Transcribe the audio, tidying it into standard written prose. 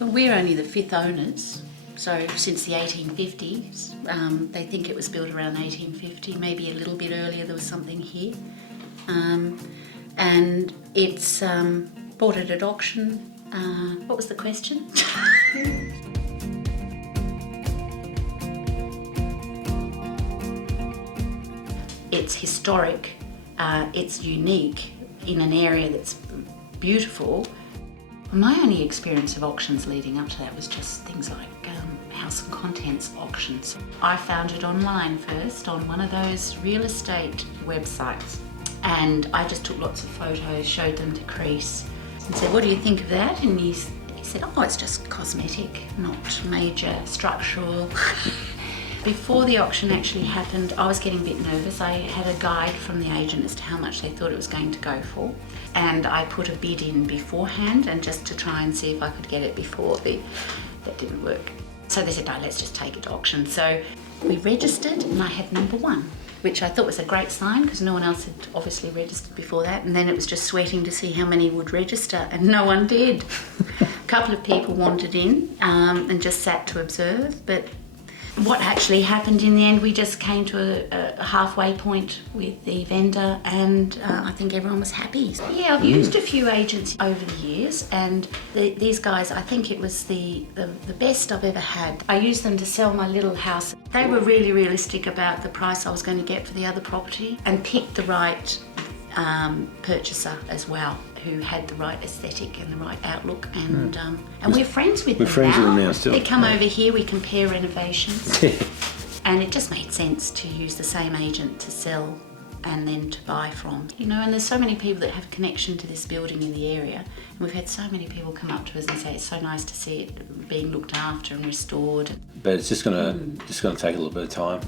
Well, we're only the fifth owners, so since the 1850s. They think it was built around 1850, maybe a little bit earlier there was something here. And it's bought it at auction. What was the question? It's historic, it's unique in an area that's beautiful. My only experience of auctions leading up to that was just things like house and contents auctions. I found it online first on one of those real estate websites, and I just took lots of photos, showed them to Chris and said, what do you think of that? And he said, oh, it's just cosmetic, not major structural. Before the auction actually happened, I was getting a bit nervous. I had a guide from the agent as to how much they thought it was going to go for. And I put a bid in beforehand, and just to try and see if I could get it before that didn't work. So they said, no, let's just take it to auction. So we registered and I had number one, which I thought was a great sign because no one else had obviously registered before that. And then it was just sweating to see how many would register, and no one did. A couple of people wandered in and just sat to observe, but what actually happened in the end, we just came to a halfway point with the vendor, and I think everyone was happy. Yeah, I've used a few agents over the years, and these guys, I think it was the best I've ever had. I used them to sell my little house. They were really realistic about the price I was going to get for the other property, and picked the right purchaser as well, who had the right aesthetic and the right outlook, and we're friends with them now. We're friends with them now still. They come over here, we compare renovations, and it just made sense to use the same agent to sell and then to buy from. You know, and there's so many people that have a connection to this building in the area, and we've had so many people come up to us and say it's so nice to see it being looked after and restored. But it's just gonna take a little bit of time.